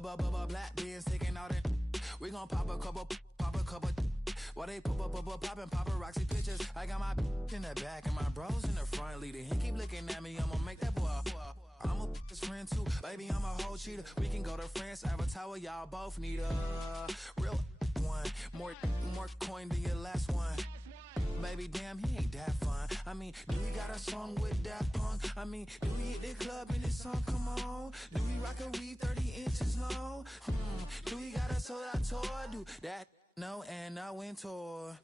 Black beans taking out it. We gon' pop a couple. While they poppin' paparazzi pictures. I got my in the back and my bros in the front leading. He keep looking at me, I'ma make that boy. I'm a his friend too, baby, I'm a whole cheater. We can go to France, Avatar, y'all both need a real one. More coin than your last one. Baby, damn, he ain't that fun. I mean, do he got a song with that punk? I mean, do he hit the club in this song? Come on. Do he rock a weave 30 inches long? Do he got a sold out tour? Do that? No, and I went tour.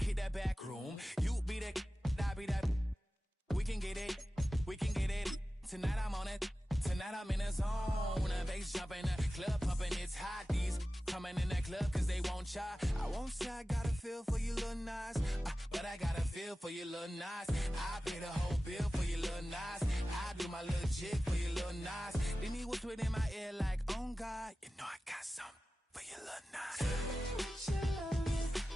Hit that back room. You be that, I be that. We can get it. Tonight I'm on it. Tonight I'm in a zone. A bass jumping, a club pumping. It's hot. These coming in that club cause they won't try. I won't say I got a feel for you little nice, but I got a feel for you little nice. I pay the whole bill for you little nice. I do my little jig for you little nice. Then he whispered in my ear like, oh God, you know I got something for you little nice. Tell me what you love me, boy.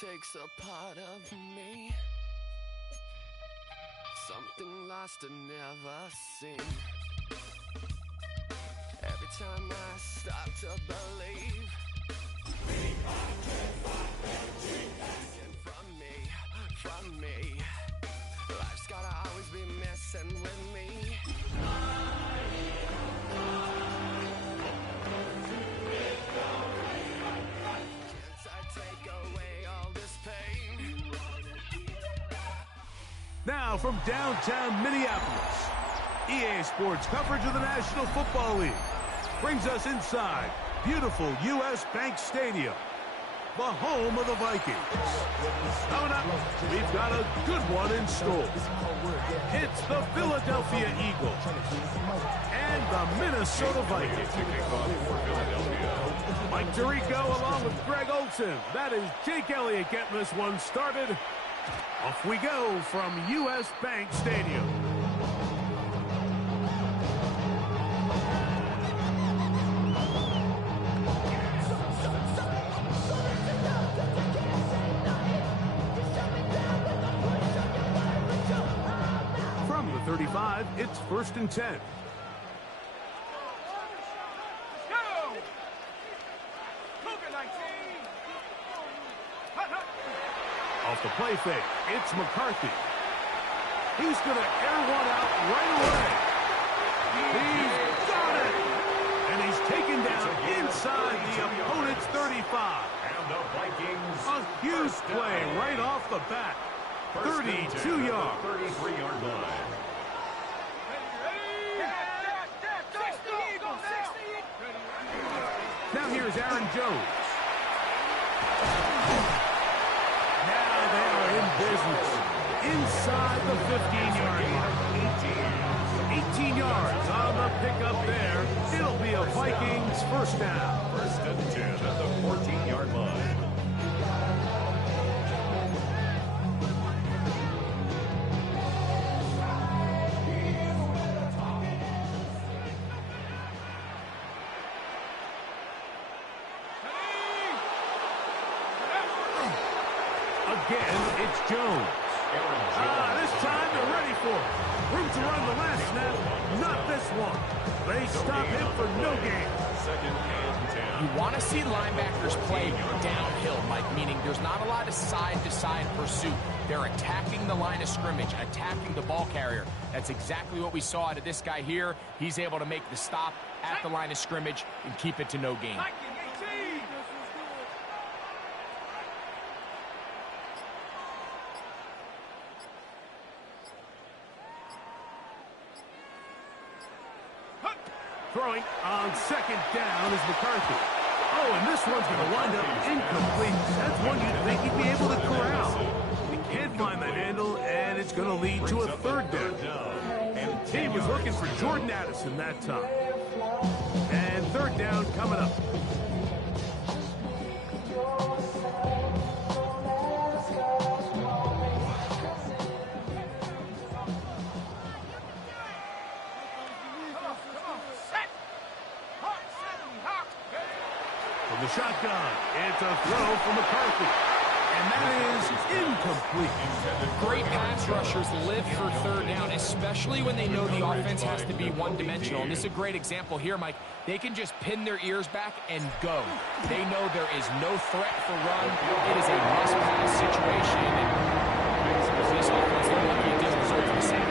Takes a part of me, something lost and never seen. Every time I start to believe, from me, life's gotta always be messing with me. Now from downtown Minneapolis, EA Sports coverage of the National Football League brings us inside beautiful U.S. Bank Stadium, the home of the Vikings. Coming up, we've got a good one in store. It's the Philadelphia Eagles and the Minnesota Vikings. Mike Tirico along with Greg Olson. That is Jake Elliott getting this one started. Off we go from U.S. Bank Stadium. From the 35, it's 1st and 10. Off the play fake, it's McCarthy. He's going to air one out right away. He's got it! And he's taken down inside the opponent's 35. And the Vikings. A huge play right off the bat. 32 yards. 33-yard line. Now here's Aaron Jones. Now business inside the 15-yard line. 18 yards on the pickup there. It'll be a Vikings first down. First and 10 at the 14-yard line. Again, it's Jones. This time they're ready for it. Room to run the last snap, not this one. They stop him for no gain. Second and 10. You want to see linebackers play downhill, Mike, meaning there's not a lot of side-to-side pursuit. They're attacking the line of scrimmage, attacking the ball carrier. That's exactly what we saw out of this guy here. He's able to make the stop at the line of scrimmage and keep it to no gain. Throwing on second down is McCarthy. Oh, and this one's going to wind up incomplete. That's one you'd think he'd be able to corral. He can't find the handle, and it's going to lead to a third down. He was looking for Jordan Addison that time. And third down coming up. The shotgun. It's a throw for McCarthy. And that is incomplete. Great pass rushers live for third down, especially when they know the offense has to be one-dimensional. And this is a great example here, Mike. They can just pin their ears back and go. They know there is no threat for run. It is a must-pass situation. And this offense, they're lucky it didn't result in a sack.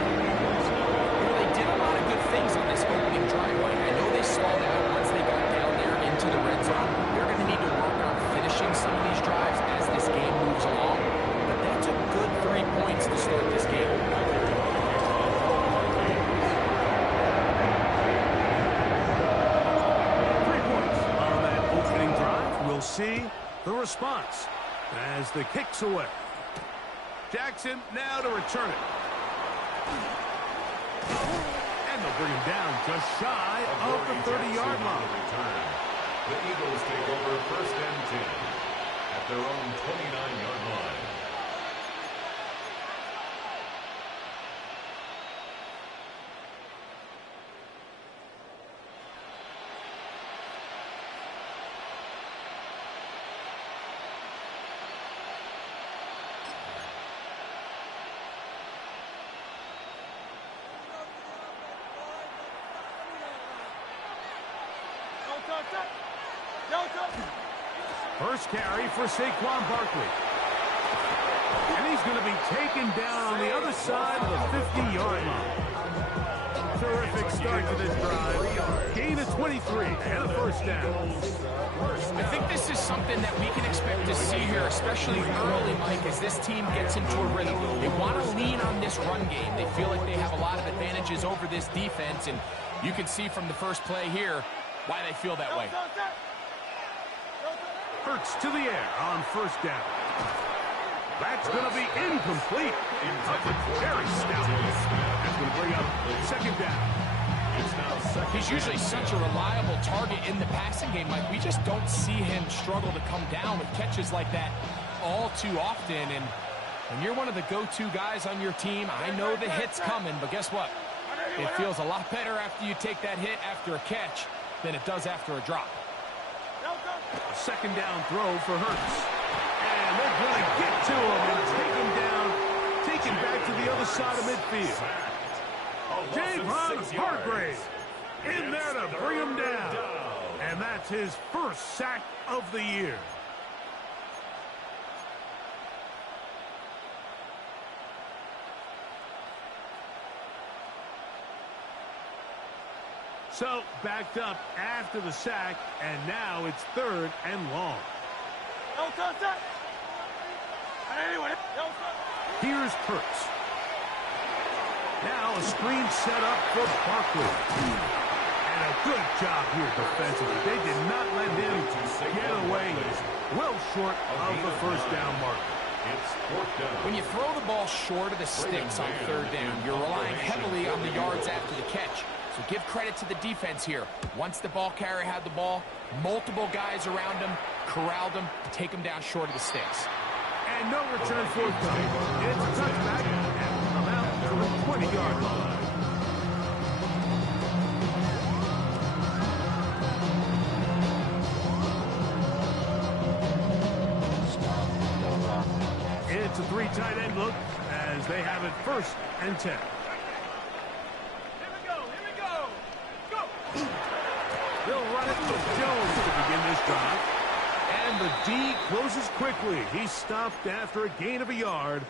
They did a lot of good things on this opening drive, Mike. I know they stalled out once they got down there into the red zone. They're going to need to work on finishing some of these drives as this game moves along. But that's a good 3 points to start this game. 3 points on that opening drive. We'll see the response as the kick's away. Jackson now to return it. And they'll bring him down just shy of the 30-yard line. The Eagles take over first and 10 at their own 29-yard line. First carry for Saquon Barkley. And he's going to be taken down on the other side of the 50-yard line. Terrific start to this drive. Gain of 23 and a first down. I think this is something that we can expect to see here, especially early, Mike, as this team gets into a rhythm. They want to lean on this run game. They feel like they have a lot of advantages over this defense, and you can see from the first play here why they feel that way. Hurts to the air on first down. That's going to be incomplete. Very stout. That's going to bring up second down. He's usually such a reliable target in the passing game, Mike. We just don't see him struggle to come down with catches like that all too often. And when you're one of the go-to guys on your team, I know the hit's coming, but guess what? It feels a lot better after you take that hit after a catch than it does after a drop. Second down throw for Hurts. And they're going to get to him and take him down, take him back to the other side of midfield. Javon Hargrave in there to bring him down. And that's his first sack of the year. So, backed up after the sack, and now it's third and long. Here's Hurts. Now a screen set up for Barkley. And a good job here defensively. They did not let him get away well short of the first down marker. It's 4th down. When you throw the ball short of the sticks on 3rd down, you're relying heavily on the yards after the catch. So give credit to the defense here. Once the ball carrier had the ball, multiple guys around him, corralled him, take him down short of the sticks. And no return forthcoming. It's a touchback and come out to the 20-yard line. It's a 3 tight end look as they have it 1st and 10. They'll run it with Jones to begin this drive. And the D closes quickly. He's stopped after a gain of a yard.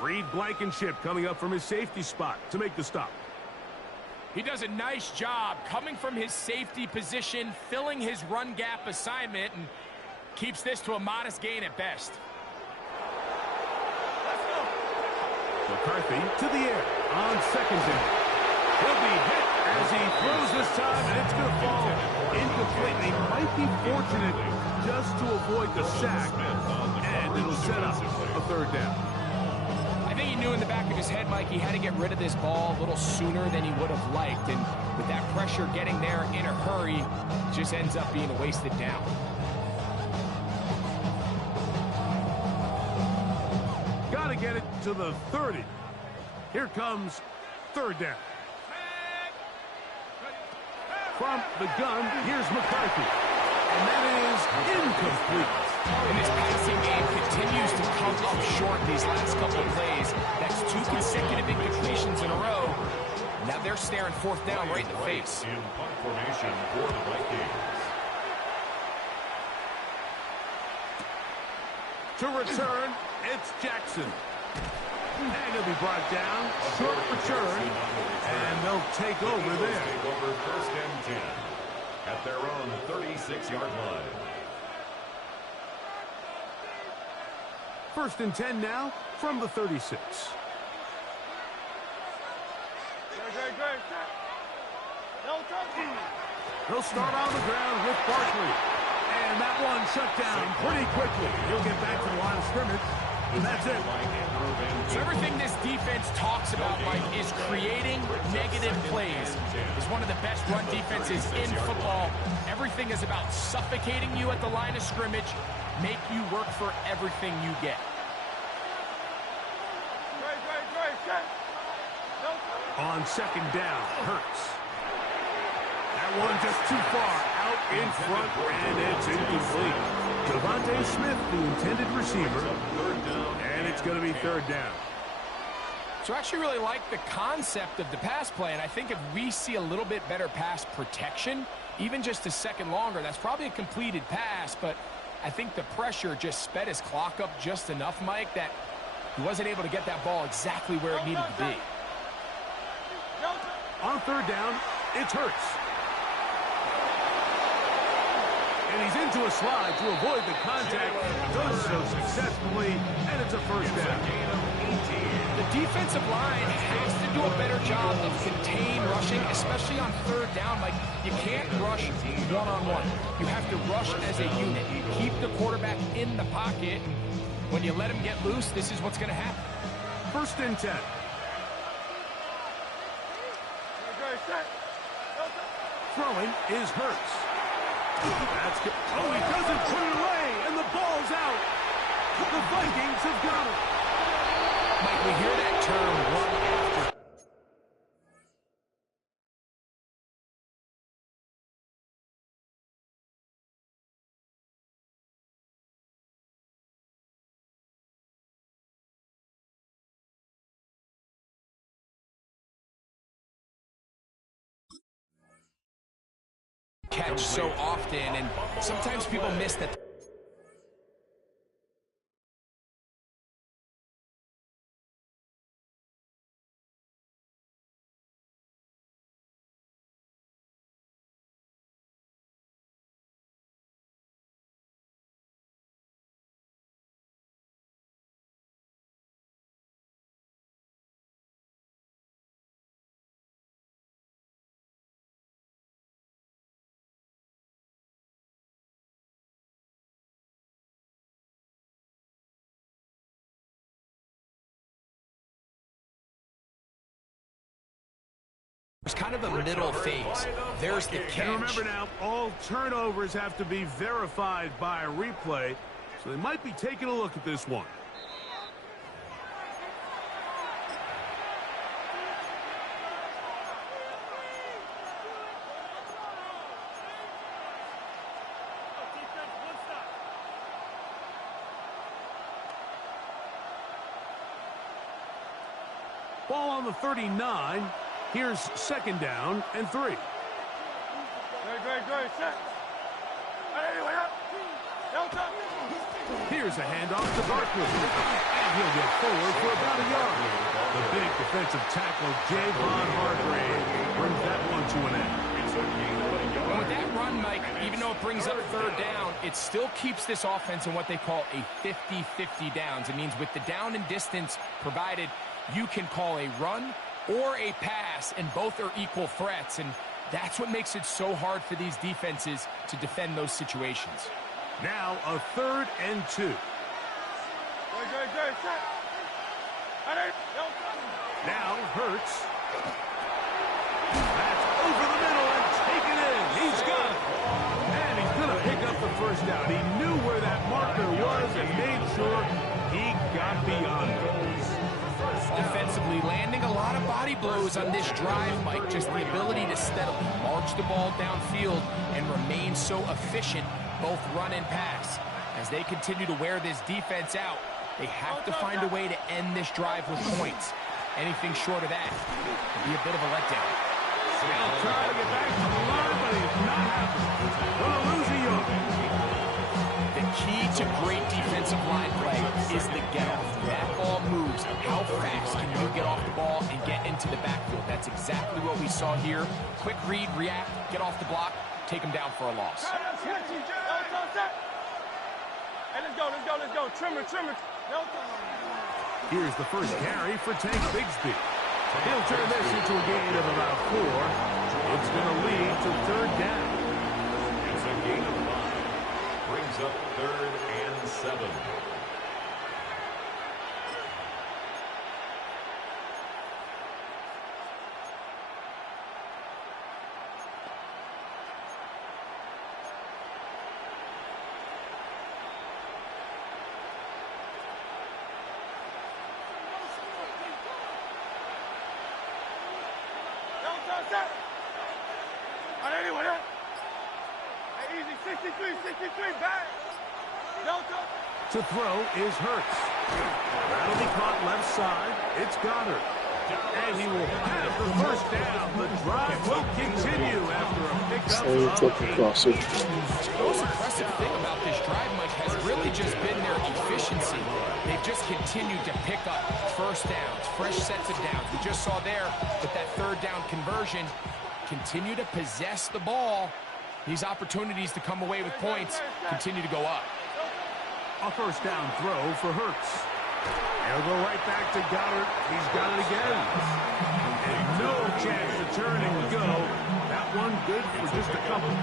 Reed Blankenship coming up from his safety spot to make the stop. He does a nice job coming from his safety position, filling his run gap assignment, and keeps this to a modest gain at best. McCarthy to the air on 2nd down. He'll be hit as he throws this time, and it's going to fall incomplete. He might be fortunate just to avoid the sack, and it'll set up a 3rd down. I think he knew in the back of his head, Mike, he had to get rid of this ball a little sooner than he would have liked, and with that pressure getting there in a hurry, it just ends up being a wasted down. Got to get it to the 30. Here comes 3rd down. From the gun, here's McCarthy. And that is incomplete. And this passing game continues to come up short these last couple of plays. That's 2 consecutive incompletions in a row. Now they're staring 4th down right in the face. In punt formation for the Vikings. To return, it's Jackson. And he'll be brought down. Short return. And they'll take over there. Take over 1st and 10 at their own 36-yard line. 1st and 10 now from the 36. They'll start on the ground with Barkley. And that one shut down pretty quickly. He'll get back to the line of scrimmage. And that's it. So everything this defense talks about, Mike, is creating negative plays. It's one of the best run defenses in football. Everything is about suffocating you at the line of scrimmage, make you work for everything you get. On 2nd down, Hurts. That one just too far out in front, and it's incomplete. Devontae Smith, the intended receiver, and it's going to be 3rd down. So I actually really like the concept of the pass play, and I think if we see a little bit better pass protection, even just a second longer, that's probably a completed pass, but I think the pressure just sped his clock up just enough, Mike, that he wasn't able to get that ball exactly where it needed to be. On 3rd down, it's Hurts. And he's into a slide to avoid the contact. Does so successfully, and it's a 1st down. The defensive line has to do a better job of contain rushing, especially on 3rd down. Like, you can't rush one-on-one. You have to rush as a unit. Keep the quarterback in the pocket. When you let him get loose, this is what's going to happen. 1st and 10. Throwing is Hurts. That's good. Oh, he doesn't put it away, and the ball's out. The Vikings have got it. Mike, we hear that term run after. Catch so often, and sometimes people miss that. There's kind of a middle phase. There's the catch. And remember now, all turnovers have to be verified by a replay, so they might be taking a look at this one. Ball on the 39. Here's second down and 3. Here's a handoff to Barkley. And he'll get forward for about a yard. The big defensive tackle, Javon Hargrave, brings that one to an end. And with that run, Mike, even though it brings up third down, it still keeps this offense in what they call a 50-50 downs. It means with the down and distance provided, you can call a run or a pass, and both are equal threats, and that's what makes it so hard for these defenses to defend those situations. Now a 3rd and 2. Now Hurts. That's over the middle and taken in. He's got it. And he's going to pick up the first down. He knew where that marker was and made sure he got beyond it. Defensively, landing a lot of body blows on this drive, Mike. Just the ability to steadily march the ball downfield and remain so efficient, both run and pass. As they continue to wear this defense out, they have to find a way to end this drive with points. Anything short of that would be a bit of a letdown. They'll try to get back to the line, but it's not happening. Going to lose a yard. The key to great defensive line play is the get-off. That ball moves. How fast can you get off the ball and get into the backfield? That's exactly what we saw here. Quick read, react, get off the block, take them down for a loss. Hey, let's go. Trimmer. Here's the first carry for Tank Bigsby. He'll turn this into a gain of about 4. It's going to lead to 3rd down. It's a gain of 5. Brings up 3rd and 7. To throw is Hurts. That'll be caught left side. It's Goddard. And he will have the first down. The drive will continue after a pickup of 8. The most impressive thing about this drive, Mike, has really just been their efficiency. They've just continued to pick up first downs, fresh sets of downs. We just saw there with that 3rd down conversion, continue to possess the ball. These opportunities to come away with points continue to go up. A first down throw for Hurts. He'll go right back to Goddard. He's got it again. And no chance to turn and go. That one good for just a couple.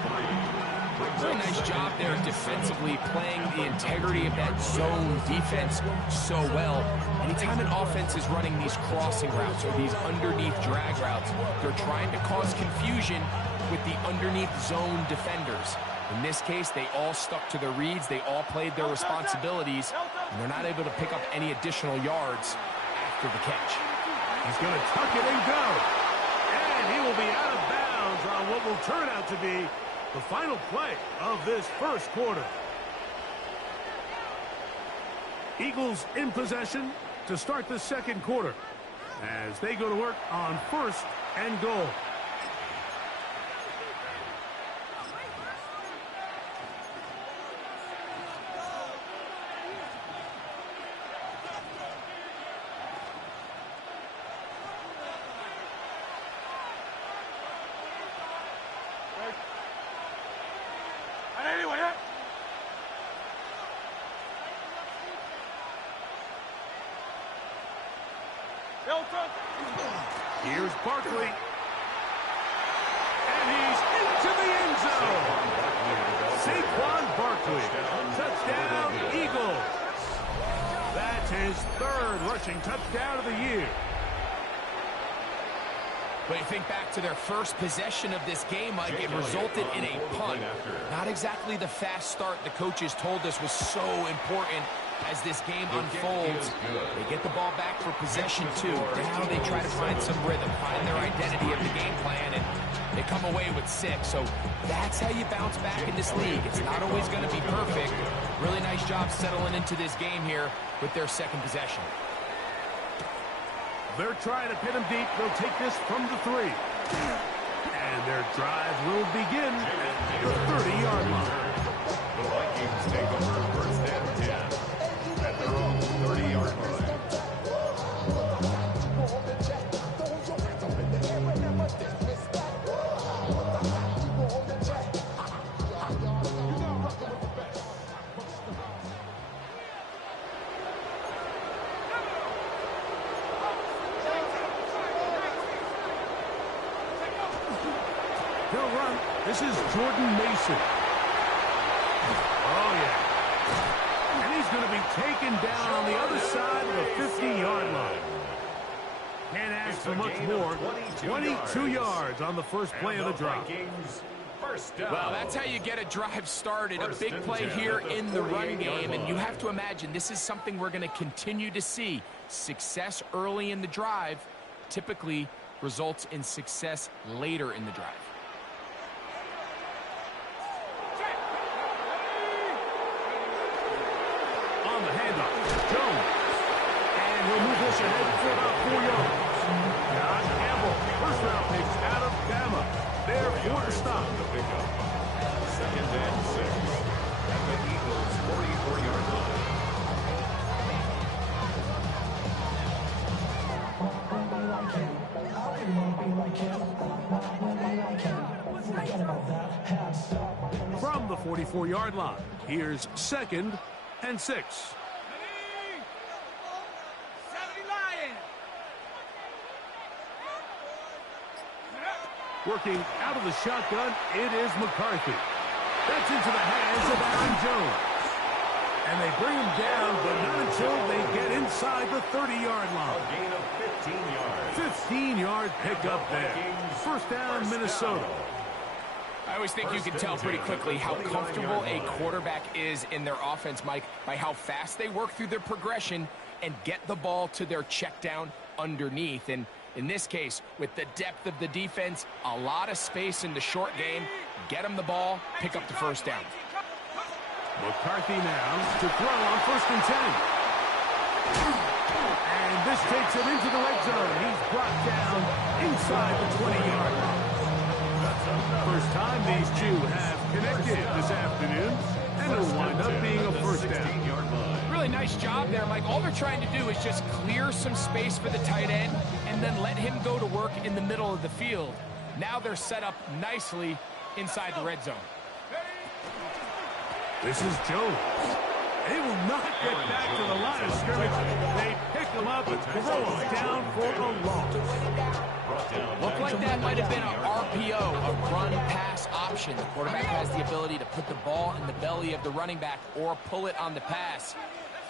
Very nice job there defensively, playing the integrity of that zone defense so well. Anytime an offense is running these crossing routes or these underneath drag routes, they're trying to cause confusion with the underneath zone defenders. In this case, they all stuck to their reads, they all played their responsibilities, and they're not able to pick up any additional yards after the catch. He's going to tuck it and go. And he will be out of bounds on what will turn out to be the final play of this first quarter. Eagles in possession to start the second quarter as they go to work on 1st and goal. Here's Barkley. And he's into the end zone. Saquon Barkley. Touchdown, Eagles. That's his 3rd rushing touchdown of the year. But you think back to their first possession of this game, Mike, it resulted in a punt. Not exactly the fast start the coaches told us was so important as this game unfolds. They get the ball back for possession two. Now they try to find some rhythm, find their identity of the game plan, and they come away with 6. So that's how you bounce back in this league. It's not always going to be perfect. Really nice job settling into this game here with their second possession. They're trying to pin him deep. They'll take this from the 3. And their drive will begin at the 30-yard line. The Vikings take over first and 10 at their own 30-yard line. He'll run. This is Jordan Mason. Oh, yeah. And he's going to be taken down on the other side of the 50-yard line. Can't ask for much more. 22 yards on the first play of the drive. Well, that's how you get a drive started. A big play here in the run game. And you have to imagine this is something we're going to continue to see. Success early in the drive typically results in success later in the drive. On the handoff, Jones. And he'll move this ahead for about 4 yards. Josh Campbell, first-round picks out of Bama. There for the stop. The pickup. Second and 6 at the Eagles' 44-yard line. From the 44-yard line, here's 2nd and 6. Working out of the shotgun, it is McCarthy. That's into the hands of Aaron Jones. And they bring him down, but not until they get inside the 30-yard line. A gain of 15 yards. 15-yard pickup there. First down, Minnesota. I always think you can tell pretty quickly how comfortable a quarterback is in their offense, Mike, by how fast they work through their progression and get the ball to their check down underneath. And in this case, with the depth of the defense, a lot of space in the short game, get them the ball, pick up the first down. McCarthy now to throw on 1st and 10. And this takes him into the red zone. He's brought down inside the 20-yard line. First time these two have connected this afternoon, and it'll wind up being a first down. Really nice job there, Mike. All they're trying to do is just clear some space for the tight end and then let him go to work in the middle of the field. Now they're set up nicely inside the red zone. This is Jones. They will not get back to the line of scrimmage. They pick him up and throw him down for a loss. Looked like that might have been an RPO, a run-pass option. The quarterback has the ability to put the ball in the belly of the running back or pull it on the pass.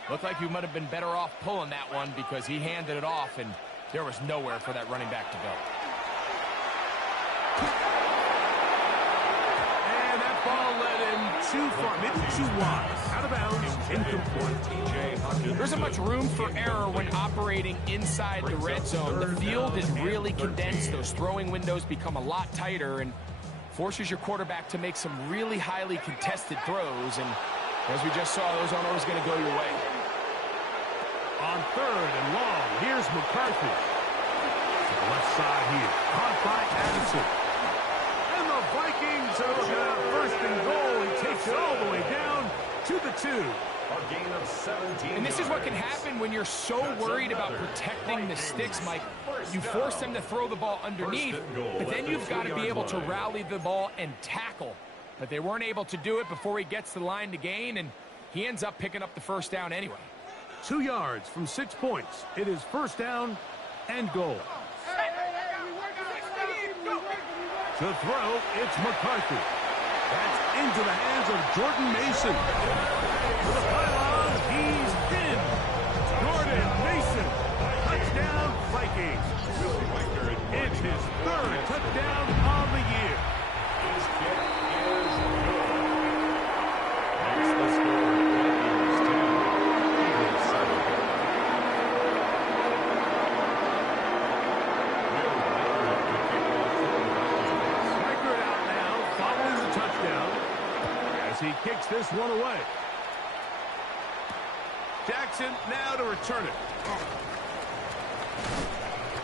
Looked like you might have been better off pulling that one because he handed it off, and there was nowhere for that running back to go. And that ball led him too far, maybe too wide. Out of bounds, incomplete. There isn't much room for error when operating inside the red zone. The field is really condensed. Those throwing windows become a lot tighter and forces your quarterback to make some really highly contested throws. And as we just saw, those aren't always going to go your way. On 3rd and long, here's McCarthy. To the left side here, caught by Addison. And the Vikings are looking at 1st and goal. He takes it all the way down to the 2. A gain of 17 And this is what can happen when you're so worried about protecting the sticks, Mike. You force them to throw the ball underneath, but then you've got to be able to rally the ball and tackle. But they weren't able to do it before he gets to the line to gain, and he ends up picking up the first down anyway. 2 yards from 6 points. It is 1st down and goal. To throw, it's McCarthy. That's into the hands of Jordan Mason. To the pylon, he's in. Jordan Mason, touchdown Vikings. It's his 3rd one away. Jackson now to return it.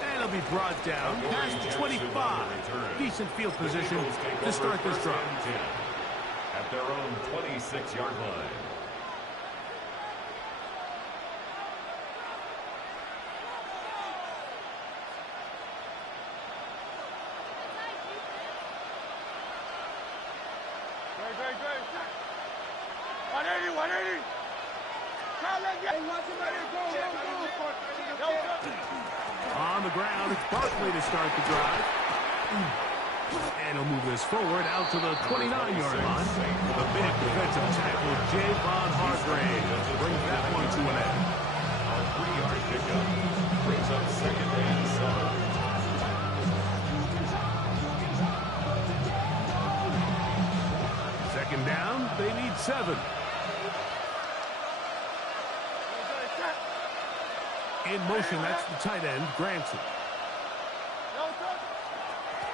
And it'll be brought down past 25. Decent field position to start this drive. At their own 26-yard line. On the ground, it's Barkley to start the drive. And he'll move this forward out to the 29-yard line. The big defensive tackle, Javon Hargrave, brings that one to an end. A 3-yard pickup brings up 2nd and 7. Second down, they need 7. In motion, that's the tight end, Granson.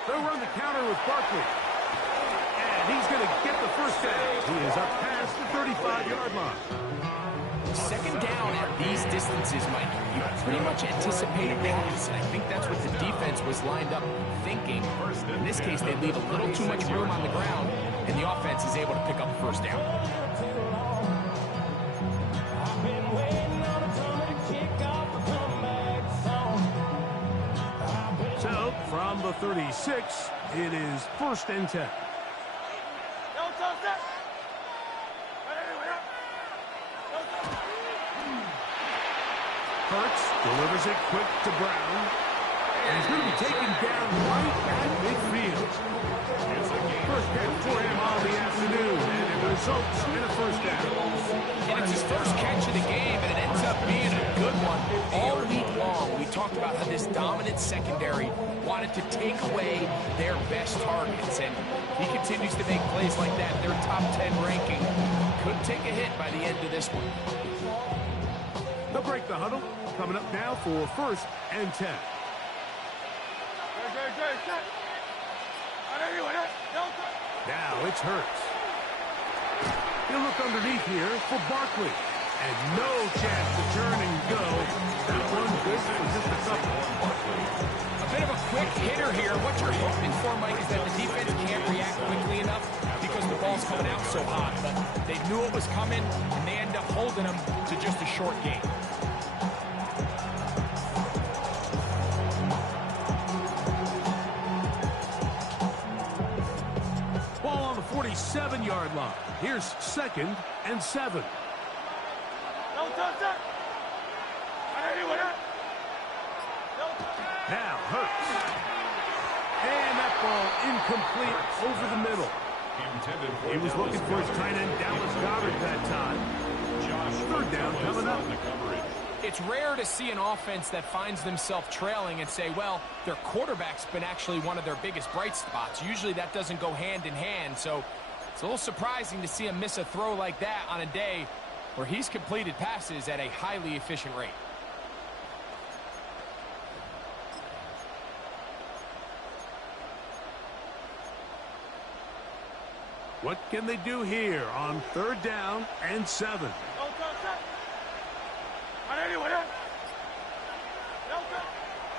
They'll run the counter with Barkley. And he's going to get the first down. He is up past the 35-yard line. Second down at these distances, Mike, you pretty much anticipate a pass, and I think that's what the defense was lined up thinking. In this case, they leave a little too much room on the ground, and the offense is able to pick up the first down. So, from the 36, it is 1st and 10. Hurts delivers it quick to Brown. And he's going to be taken down right at midfield. First catch for him on the afternoon, and it results in a first down. And it's his first catch of the game, and it ends up being a good one. All week long, we talked about how this dominant secondary wanted to take away their best targets, and he continues to make plays like that. Their top 10 ranking could take a hit by the end of this one. They'll break the huddle. Coming up now for 1st and 10. Now it's Hurts. He'll look underneath here for Barkley. And no chance to turn and go. That one good for just a couple. A bit of a quick hitter here. What you're hoping for, Mike, is that the defense can't react quickly enough because the ball's coming out so hot. But they knew it was coming, and they end up holding them to just a short game. Ball on the 47-yard line. Here's 2nd and 7. Now Hurts. And that ball incomplete over the middle. He was looking for his tight end, Dallas Goedert, that time. 3rd down coming up. It's rare to see an offense that finds themselves trailing and say, well, their quarterback's been actually one of their biggest bright spots. Usually that doesn't go hand in hand, so it's a little surprising to see him miss a throw like that on a day where he's completed passes at a highly efficient rate. What can they do here on 3rd down and 7?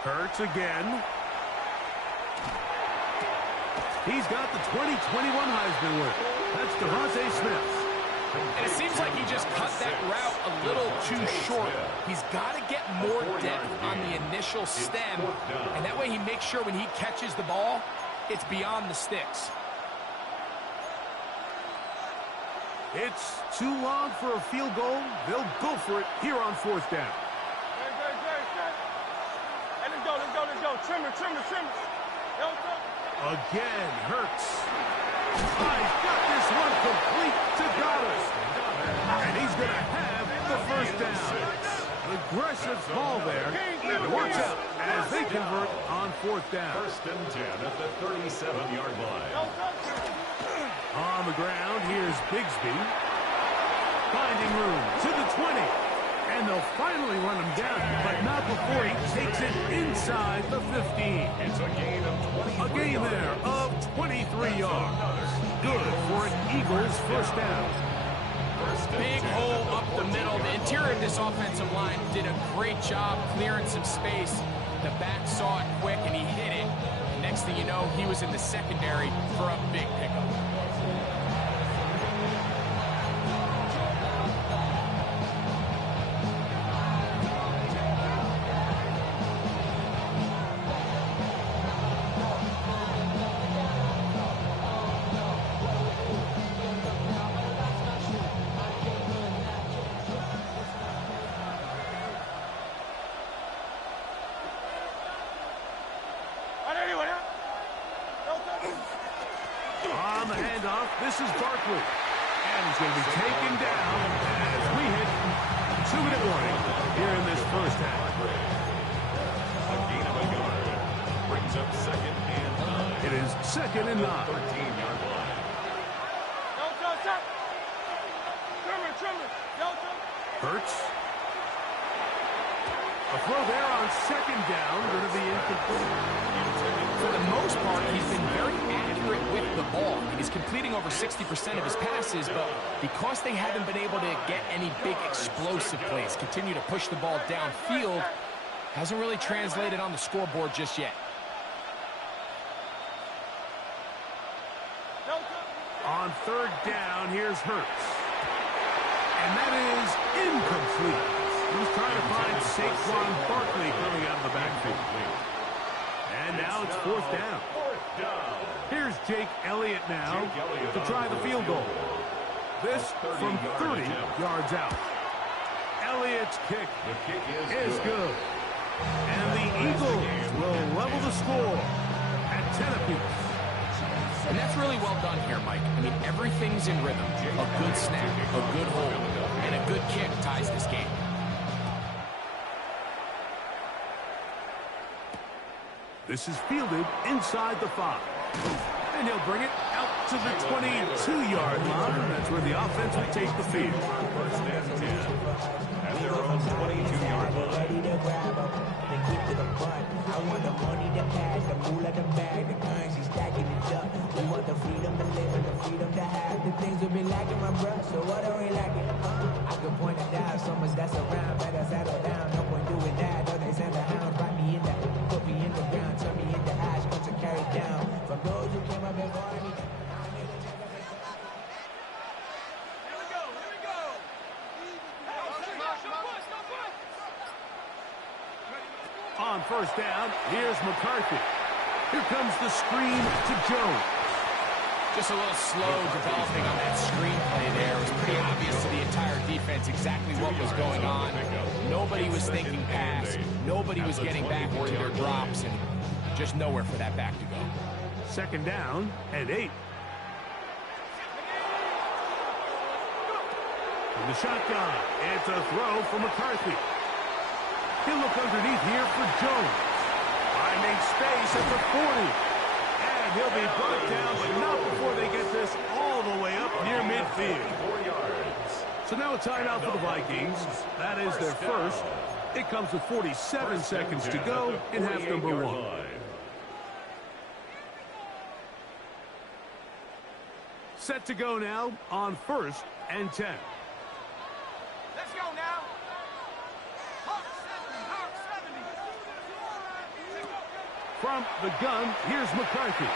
Hurts again. He's got the 2021 Heisman winner. That's Devontae Smith. And it seems like he just cut that route a little too short. He's got to get more depth on the initial stem, and that way he makes sure when he catches the ball, it's beyond the sticks. It's too long for a field goal. They'll go for it here on 4th down. Let's go. Trimmer. Again, Hurts. He's got this one complete to Goddard. And he's going to have the first down. Aggressive ball there. It works out as they convert on 4th down. 1st and 10 at the 37-yard line. On the ground, here's Bigsby. Finding room to the 20. And they'll finally run him down, but not before he takes it inside the 15. It's a gain of 23 A gain there of 23 yards. Good for an Eagles first down. Big hole up the middle. The interior of this offensive line did a great job clearing some space. The back saw it quick, and he hit it. Next thing you know, he was in the secondary for a big pickup. On the handoff, this is Barkley. And he's going to be taken down as we hit 2-minute warning here in this first half. A gain of a yard. Brings up 2nd and 9. It is 2nd and 9. 13-yard line. Hurts. A throw there on 2nd down, going to be incomplete. For the most part, he's been very accurate with the ball. He's completing over 60% of his passes, but because they haven't been able to get any big explosive plays, continue to push the ball downfield, hasn't really translated on the scoreboard just yet. On 3rd down, here's Hurts. And that is incomplete. He's trying to find Saquon Barkley coming out of the backfield. And now it's 4th down. Here's Jake Elliott now to try the field goal. This from 30 yards out. Elliott's kick is good. And the Eagles will level the score at 10 apiece. And that's really well done here, Mike. I mean, everything's in rhythm. A good snap, a good hold, and a good kick ties this game. This is fielded inside the 5. And he'll bring it out to the 22-yard line. That's where the offense will take the field. 1st and 10. At their own 22-yard line. I want the money, the cash, the moolah, the bag, the currency, stacking it up. We want the freedom to live and the freedom to have. The things we've been lacking, my bruh, so what are we lacking? I could point it down, so much that's around. Better settle down, no point doing that. Though they send the hounds, write me in that. Put me in the ground, turn me into ash, come to carry down. From those who came up before me. On 1st down, here's McCarthy. Here comes the screen to Jones. Just a little slow developing on that screenplay there. It was pretty obvious to the entire defense exactly what was going on. Nobody was thinking pass. Nobody was getting back to their drops, and just nowhere for that back to go. 2nd down and 8. From the shotgun, it's a throw for McCarthy. He'll look underneath here for Jones. Finding space at the 40. And he'll be brought down, but not before they get this all the way up near midfield. 4 yards. So now a timeout for the Vikings. That is their first. It comes with 47 seconds to go in half number 1. Set to go now on 1st and 10. Let's go now. From the gun, here's McCarthy.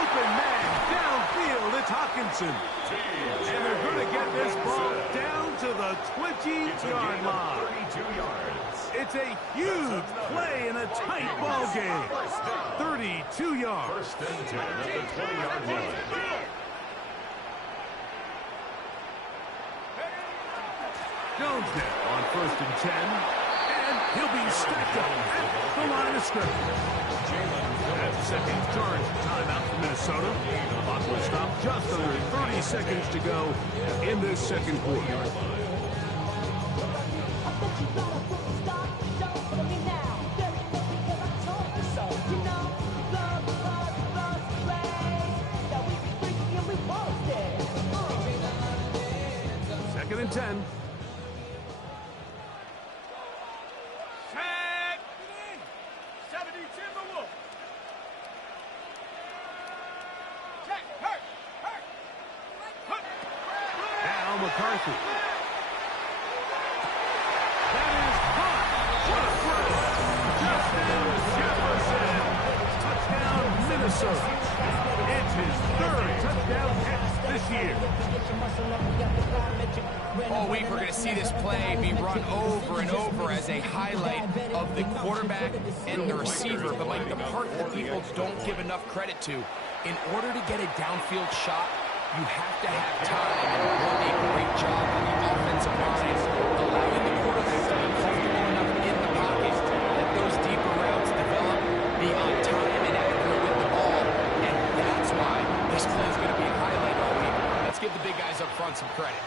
Open man, downfield, it's Hawkinson. And they're going to get this ball down to the 20-yard line. 32 yards. It's a huge play in a tight ball game. 32 yards. 1st and 10 at the 20-yard line. Jones now on 1st and 10. And he'll be stacked up at the line of scrimmage. At the second charge timeout for Minnesota. Clock will stop just under 30 seconds to go in this second quarter. Second and 10. field. That is caught. What a throw. Justin Jefferson. Touchdown, Minnesota. It's his third touchdown catch this year. All week we're going to see this play be run over and over as a highlight of the quarterback and the receiver. But like the part that people don't give enough credit to, in order to get a downfield shot, you have to have time and run a great job on the offensive line, allowing the quarterback to be comfortable enough in the pocket that those deeper routes develop, be on time and accurate with the ball. And that's why this play is going to be a highlight all week. Let's give the big guys up front some credit.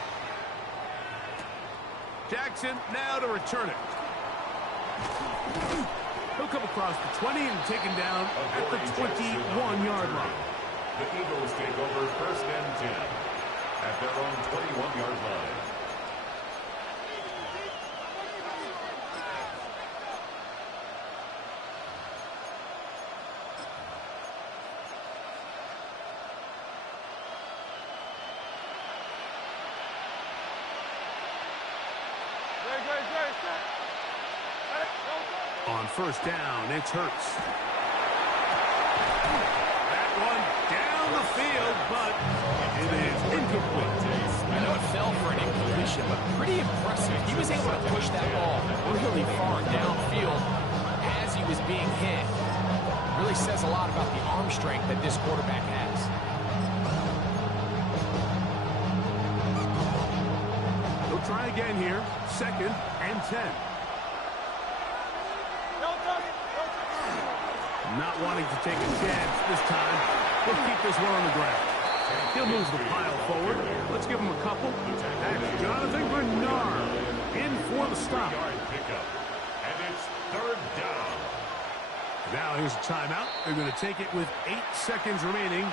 Jackson now to return it. He'll come across the 20 and taken down at the 21-yard line. The Eagles take over first and 10 at their own 21-yard line. On first down, it's Hurts. That one down the field, but it is incomplete. I know it fell for an incompletion, but pretty impressive. He was able to push that ball really far downfield as he was being hit. Really says a lot about the arm strength that this quarterback has. He'll try again here. Second and 10. Not wanting to take a chance this time. We'll keep this one on the ground. He'll move the pile forward. Let's give him a couple. That's Jonathan Bernard in for the stop. And it's third down. Now here's a timeout. They're going to take it with 8 seconds remaining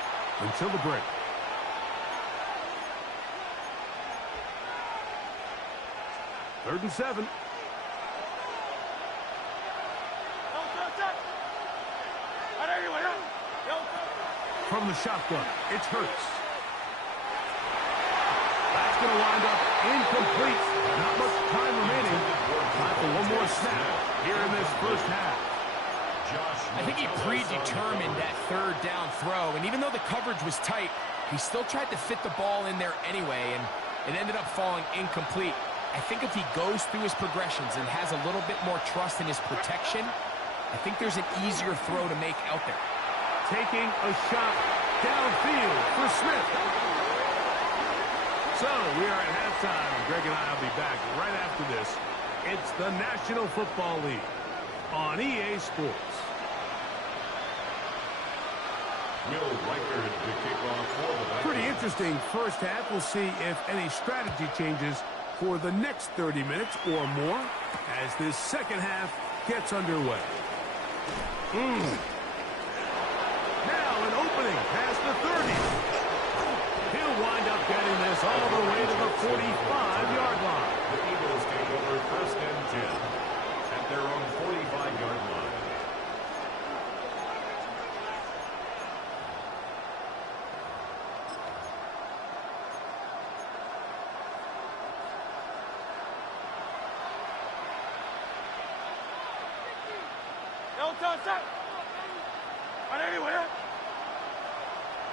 until the break. Third and 7. From the shotgun, it's Hurts. That's going to wind up incomplete. Not much time remaining. Time for one more snap here in this first half. I think he predetermined that third down throw, and even though the coverage was tight, he still tried to fit the ball in there anyway, and it ended up falling incomplete. I think if he goes through his progressions and has a little bit more trust in his protection, I think there's an easier throw to make out there. Taking a shot downfield for Smith. So we are at halftime. Greg and I will be back right after this. It's the National Football League on EA Sports. Will Reichard to kick off for the Vikings. Pretty interesting first half. We'll see if any strategy changes for the next 30 minutes or more as this second half gets underway. Now an opening past the 30. He'll wind up getting this all the way to the 45-yard line. The Eagles take over first and 10 at their own 45-yard line.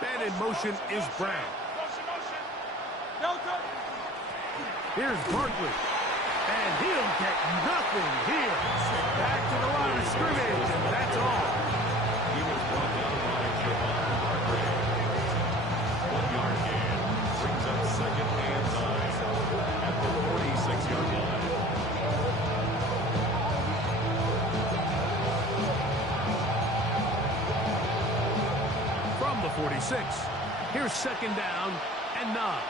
Man in motion is Brown. Here's Barkley. And he'll get nothing here. Back to the line of scrimmage, and that's all. He was brought down by Javon Hargrave. 1-yard gain brings up second and 9 at the 46-yard line. From the 46, here's second down and 9.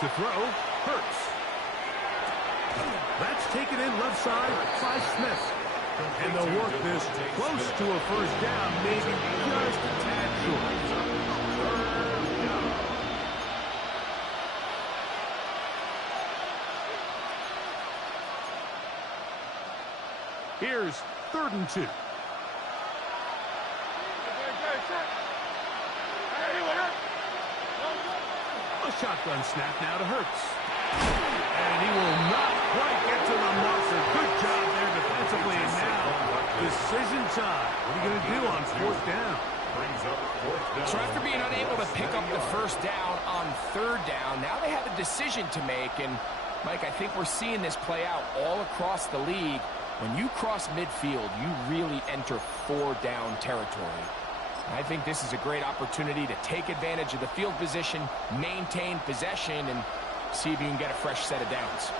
To throw, Hurts. That's taken in left side by Smith. And they'll work this close to a first down, maybe just a tad short. Here's 3rd and 2. Shotgun snap now to Hurts. And he will not quite get to the marker. Good job there defensively. And now, decision time. What are you going to do on 4th down? So after being unable to pick up the first down on 3rd down, now they have a decision to make. And, Mike, I think we're seeing this play out all across the league. When you cross midfield, you really enter 4-down territory. I think this is a great opportunity to take advantage of the field position, maintain possession, and see if you can get a fresh set of downs.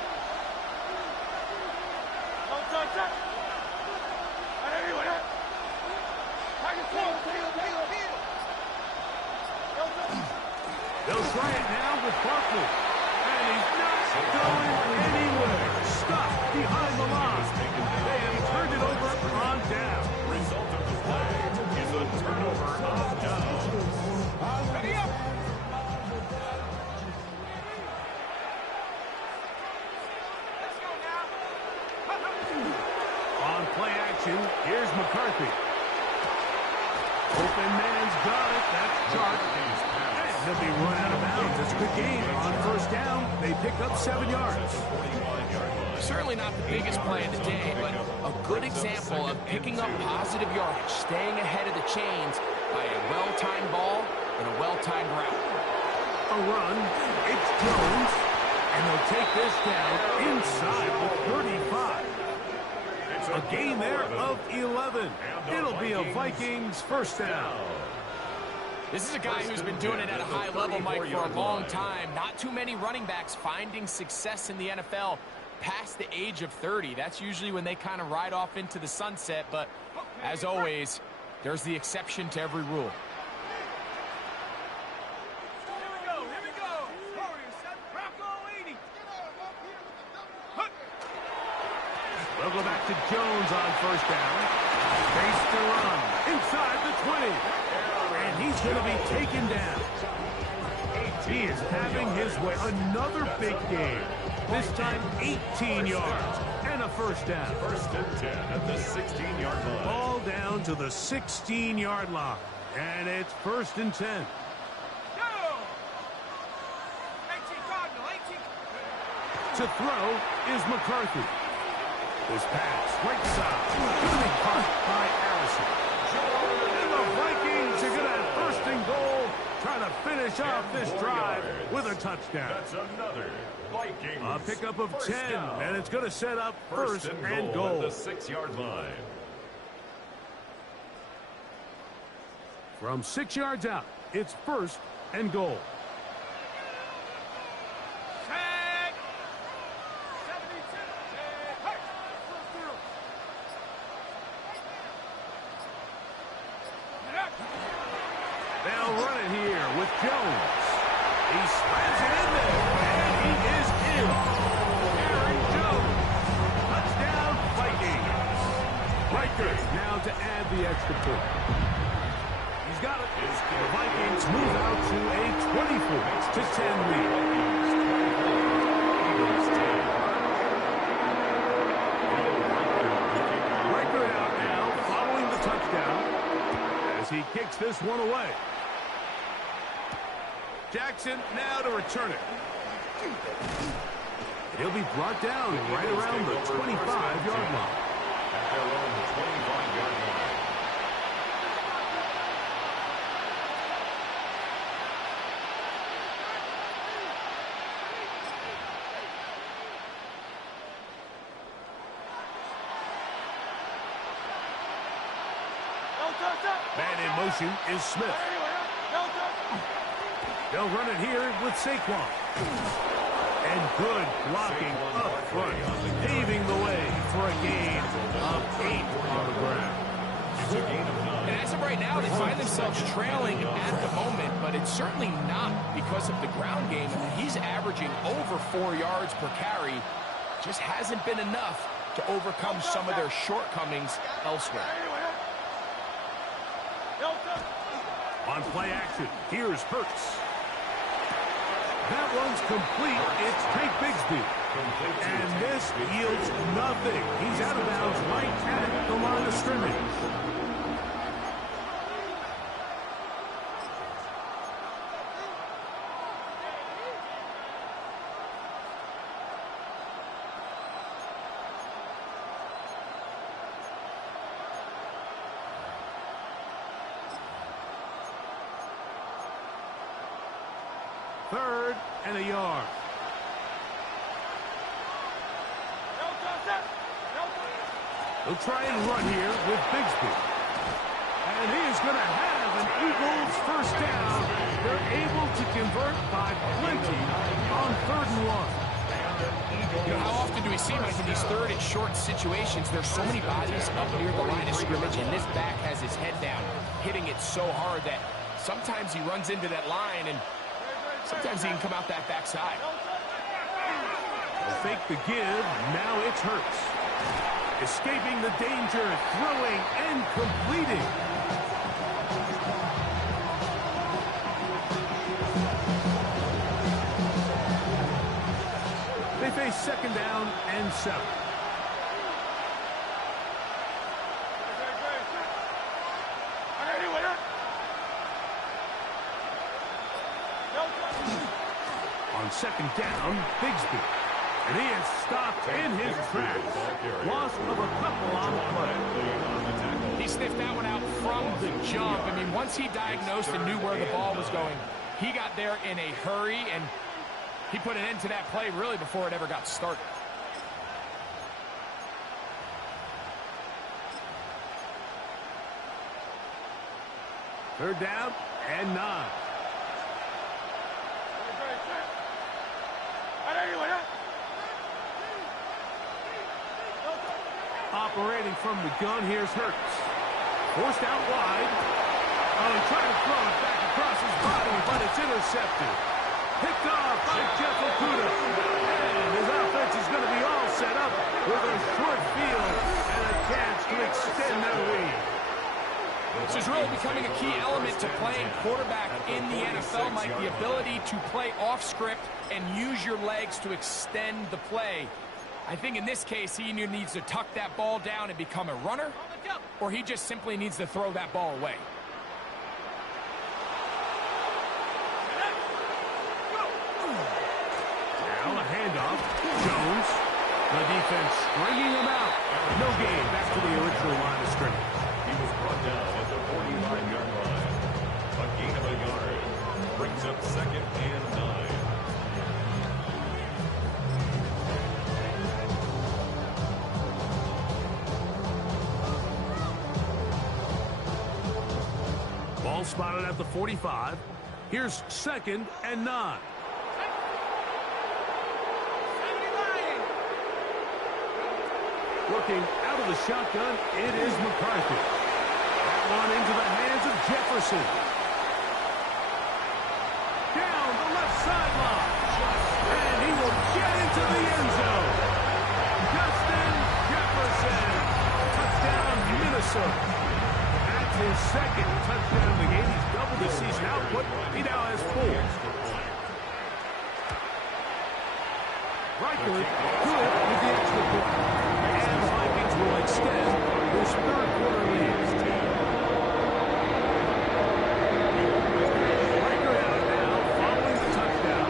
They'll try it now with Barkley. And he's not going anywhere. Stuck behind the line. They have turned it over on down. Result of the play is a turnover on down. Ready up! Let's go now! On play action, here's McCarthy. Open man's got it. That's Chark. And they'll be run out of bounds. It's a good game. On 1st down, they pick up 7 yards. Certainly not the biggest play of the day, but a good example of picking up positive yardage, staying ahead of the chains by a well-timed ball and a well-timed route. A run. It's Jones. And they'll take this down inside the 35. A gain there of 11. It'll be a Vikings 1st down. This is a guy who's been doing it at a high level, Mike, for a long time. Not too many running backs finding success in the NFL past the age of 30. That's usually when they kind of ride off into the sunset. But as always, there's the exception to every rule. They'll go back to Jones on 1st down. Face to run inside the 20. And he's going to be taken down. He is having his way. Another big game. This time 18 yards and a 1st down. 1st and 10 at the 16-yard line. Ball down to the 16-yard line. And it's 1st and 10. To throw is McCarthy. This pass, right side, going to be caught by Harrison. And the Vikings are going to have 1st and goal, trying to finish off this drive with a touchdown. That's another Vikings. A pickup of 10, down. and it's going to set up 1st and At goal. the 6-yard line. From 6 yards out, it's 1st and goal. They'll run it here with Jones. He slams it in there, and he is in. Aaron Jones. Touchdown, Vikings. Rikers now to add the extra point. He's got it. The Vikings move out to a 24-10 lead. Riker out now, following the touchdown, as he kicks this one away. Jackson now to return it. He'll be brought down right around the 25-yard line. At their own 25-yard line. Man in motion is Smith. They'll run it here with Saquon. And good blocking up front, paving the way for a gain of 8 on the ground. It's a gain of 9. And as of right now, they find themselves trailing at the moment, but it's certainly not because of the ground game. He's averaging over 4 yards per carry. Just hasn't been enough to overcome some of their shortcomings elsewhere. On play action, here's Hurts. That one's complete. It's Tank Bigsby. And this yields nothing. He's out of bounds right at the line of scrimmage. 3rd and a yard. He'll try and run here with Bigsby. And he is going to have an Eagles first down. They're able to convert by plenty on 3rd and 1. You know, how often do we see, Mike, in these 3rd and short situations, there's so many bodies up near the line of scrimmage, and this back has his head down, hitting it so hard that sometimes he runs into that line, and sometimes he can come out that backside. Fake the give, now it's Hurts. Escaping the danger, throwing and completing. They face 2nd down and 7. On 2nd down, Bigsby. And he is stopped in his tracks. Loss of a couple on the play. He sniffed that one out from the jump. I mean, once he diagnosed and knew where the ball was going, he got there in a hurry, and he put an end to that play really before it ever got started. Third down and 9. Operating from the gun, here's Hurts. Forced out wide. Oh, he tried to throw it back across his body, but it's intercepted. Picked off by Jeff Okudah. And his offense is going to be all set up with a short field and a chance to extend their lead. This is really becoming a key element to playing quarterback in the NFL, Mike. The ability to play off script and use your legs to extend the play. I think in this case, he either needs to tuck that ball down and become a runner, or he just simply needs to throw that ball away. Now a handoff. Jones. The defense stringing him out. No gain. Back to the original line of scrimmage. He was brought down at the 45-yard line. A gain of a yard brings up 2nd and 9. Ball spotted at the 45. Here's 2nd and 9. Working out of the shotgun, it is McCarthy. That one into the hands of Jefferson. Down the left sideline. And he will get into the end zone. Justin Jefferson. Touchdown, Minnesota. That's his 2nd touchdown of the game. He's doubled his season output. He now has 4. Riker good with the extra point. And the Vikings will extend this 3rd quarter lead. Riker has it now following the touchdown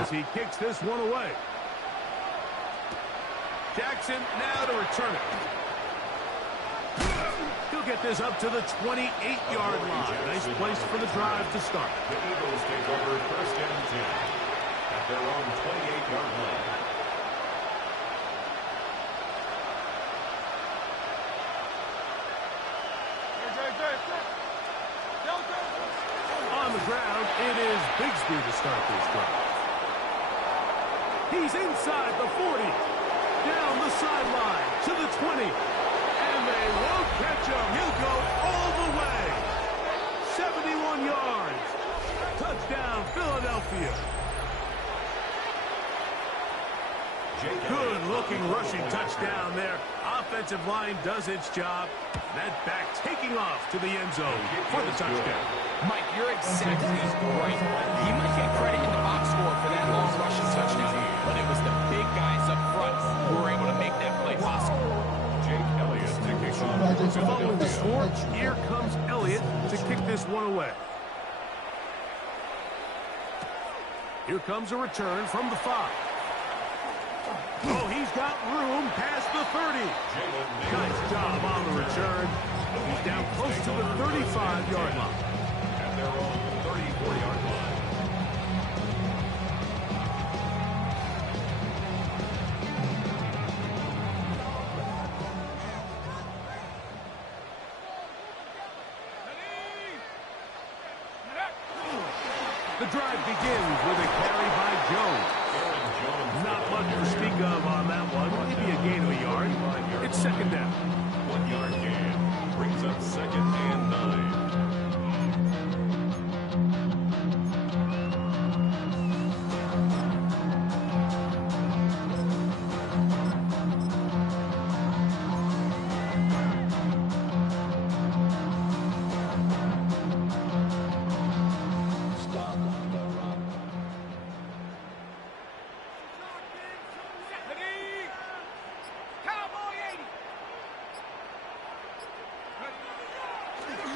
as he kicks this one away. Jackson now to return it. He'll get this up to the 28-yard line. Nice place for the drive to start. The Eagles take over 1st and 10 at their own 28-yard line. On the ground, it is Bigsby to start this drive. He's inside the 40. Down the sideline to the 20. And they won't catch him. He'll go all the way. 71 yards. Touchdown, Philadelphia. Good-looking rushing touchdown there. Offensive line does its job. That back taking off to the end zone for the touchdown. Mike, you're exactly right. He might get credit in the box score for that long rushing touchdown, but it was the big guys up front who were able to make that play possible. Following the score, here comes Elliott to kick this one away. Here comes a return from the 5. Oh, he's got room past the 30. Nice job on the return. He's down close to the 35-yard line. At their own 34-yard line. drive begins with a carry by Jones. Not much to speak of on that one. Maybe a gain of a yard. It's second down. 1 yard gain brings up second and 9.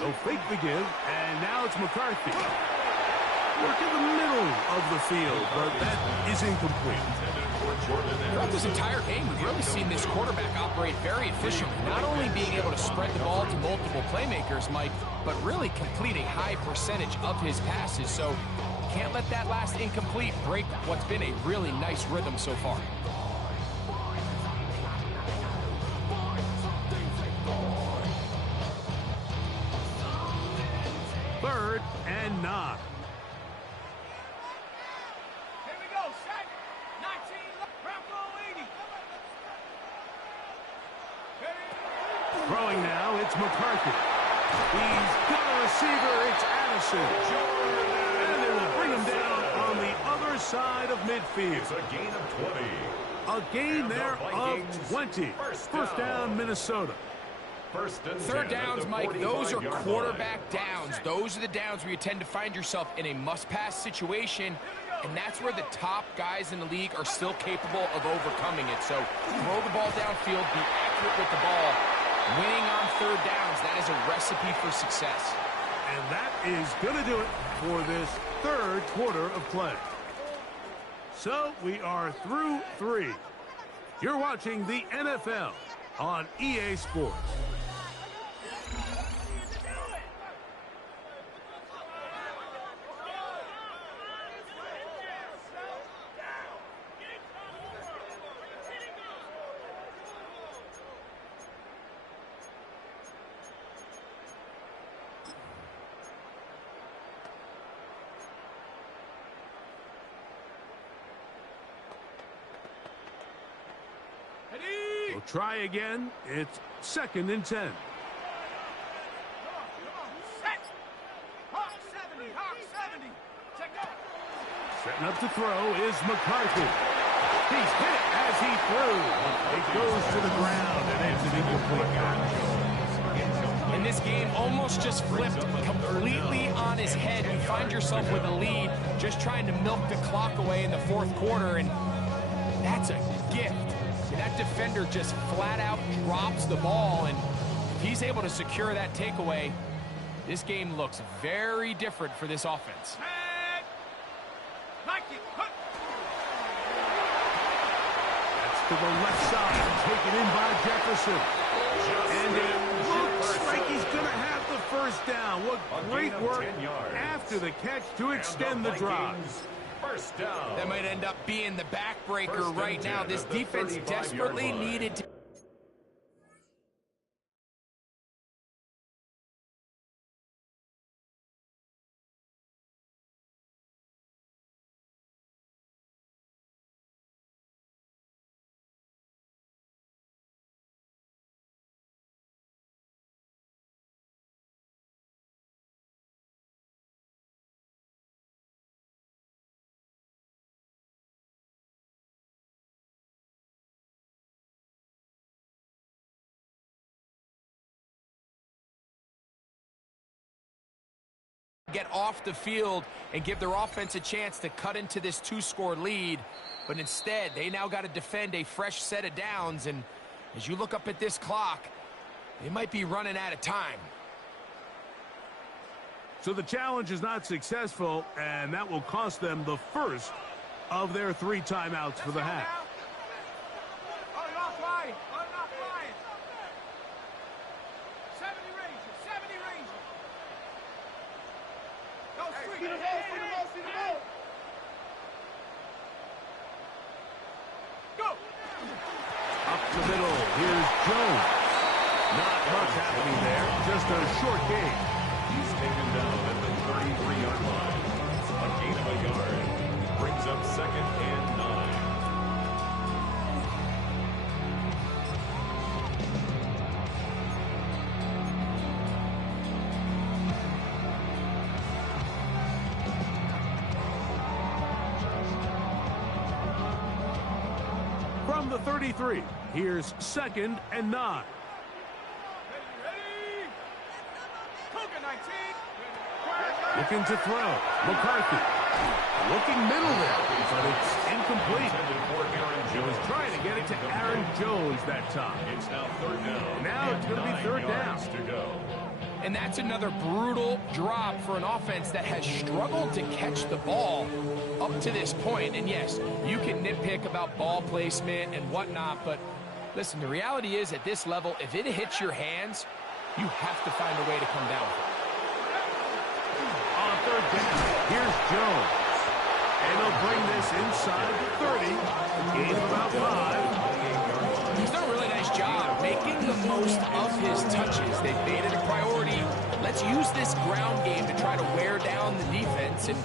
They'll fake the give, and now it's McCarthy. Work in the middle of the field, but that is incomplete. Throughout this entire game, we've really seen this quarterback operate very efficiently, not only being able to spread the ball to multiple playmakers, Mike, but really complete a high percentage of his passes. So can't let that last incomplete break what's been a really nice rhythm so far. Third and 9. Here we go, set. 19, Bronco 80. Throwing now, it's McCarthy. He's got a receiver, it's Addison. And they will bring him down on the other side of midfield. It's a gain of 20. A gain there of 20. First down, Minnesota. Third downs, Mike, those are quarterback downs. Those are the downs where you tend to find yourself in a must-pass situation, and that's where the top guys in the league are still capable of overcoming it. So throw the ball downfield, be accurate with the ball. Winning on third downs, that is a recipe for success. And that is going to do it for this third quarter of play. So we are through 3. You're watching the NFL on EA Sports. We'll try again. It's second and 10. Come on, set. Hawk 70, Hawk 70. Check out. Setting up to throw is McCarthy. He's hit it as he threw. It goes to the ground, and it's an incomplete pass. And this game almost just flipped completely on his head. You find yourself with a lead, just trying to milk the clock away in the fourth quarter, and that's a gift. That defender just flat out drops the ball, and if he's able to secure that takeaway, this game looks very different for this offense. Like it. That's to the left side, taken in by Jefferson. And it looks like he's going to have the first down. What great work after the catch to extend the drive. First down. That might end up being the backbreaker right now. This defense desperately needed to get off the field and give their offense a chance to cut into this 2-score lead. But instead, they now got to defend a fresh set of downs. And as you look up at this clock, they might be running out of time. So the challenge is not successful, and that will cost them the first of their 3 timeouts for the half. Oh, you're not flying. Oh, you're not flying. 70 Ranger, 70 Ranger. Go street. See the ball, see the ball, see the ball. Go. Up the middle, here's Jones. Not much happening there, just a short game. He's taken down at the 33-yard line. A gain of a yard. Brings up 2nd and 9. From the 33, here's 2nd and 9. Looking to throw. McCarthy. Looking middle there, but it's incomplete. He was trying to get it to Aaron Jones that time. It's now 3rd down. Now it's going to be 3rd down. To go. And that's another brutal drop for an offense that has struggled to catch the ball up to this point. And yes, you can nitpick about ball placement and whatnot, but listen, the reality is at this level, if it hits your hands, you have to find a way to come down with it. On 3rd down, here's Jones. And he'll bring this inside the 30. A gain of about 5. He's done a really nice job making the most of his touches. They've made it a priority. Let's use this ground game to try to wear down the defense. And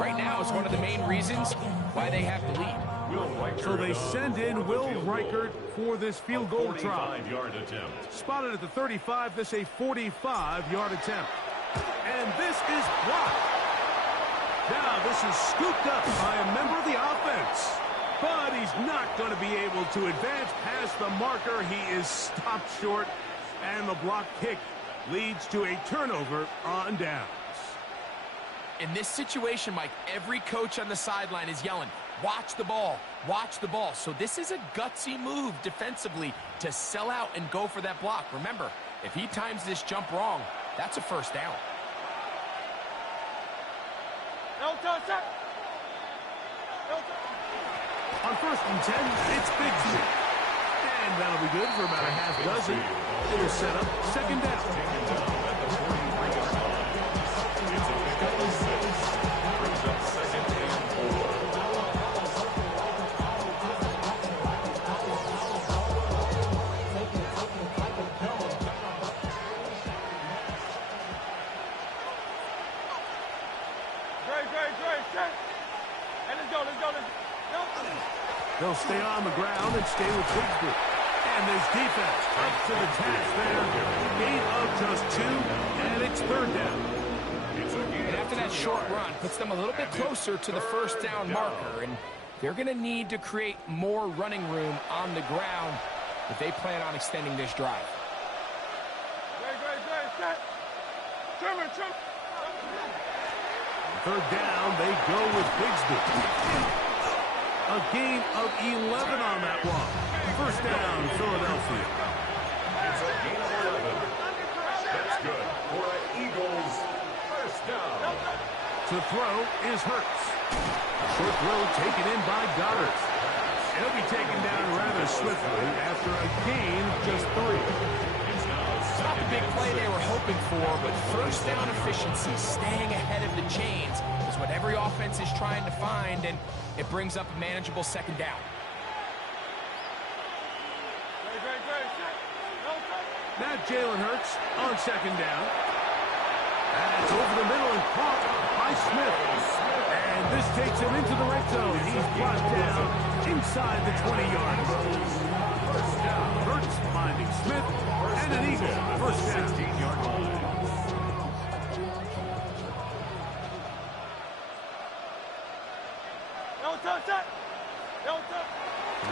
right now it's one of the main reasons why they have the lead. So they send in Will Reichert for this field goal try. 45-yard attempt. Spotted at the 35, this a 45-yard attempt. And this is blocked. Now this is scooped up by a member of the offense. But he's not going to be able to advance past the marker. He is stopped short. And the block kick leads to a turnover on downs. In this situation, Mike, every coach on the sideline is yelling, watch the ball, watch the ball. So this is a gutsy move defensively to sell out and go for that block. Remember, if he times this jump wrong, that's a 1st down. On 1st and 10, it's Bigsby. And that'll be good for about a half dozen. It'll set up 2nd down. It's a pickup of 6. Brings up 2nd and 4. They'll stay on the ground and stay with Bigsby. And this defense up to the task there. Gain of just 2, and it's 3rd down. And after that short run, puts them a little bit closer to the 1st down marker. And they're going to need to create more running room on the ground if they plan on extending this drive. 3rd down, they go with Bigsby. A gain of 11 on that one. 1st down, Philadelphia. It's a gain of 11. That's good for an Eagles 1st down. To throw is Hurts. Short throw taken in by Goddard. He'll be taken down rather swiftly after a gain of just 3. Not the big play they were hoping for, but 1st down efficiency, staying ahead of the chains, is what every offense is trying to find, and it brings up a manageable 2nd down. Now Jalen Hurts on 2nd down. And it's over the middle and caught by Smith. And this takes him into the red zone. He's brought down inside the 20-yard line. 1st down. Hurts finding Smith. And an Eagle. 1st down. 16-yard line.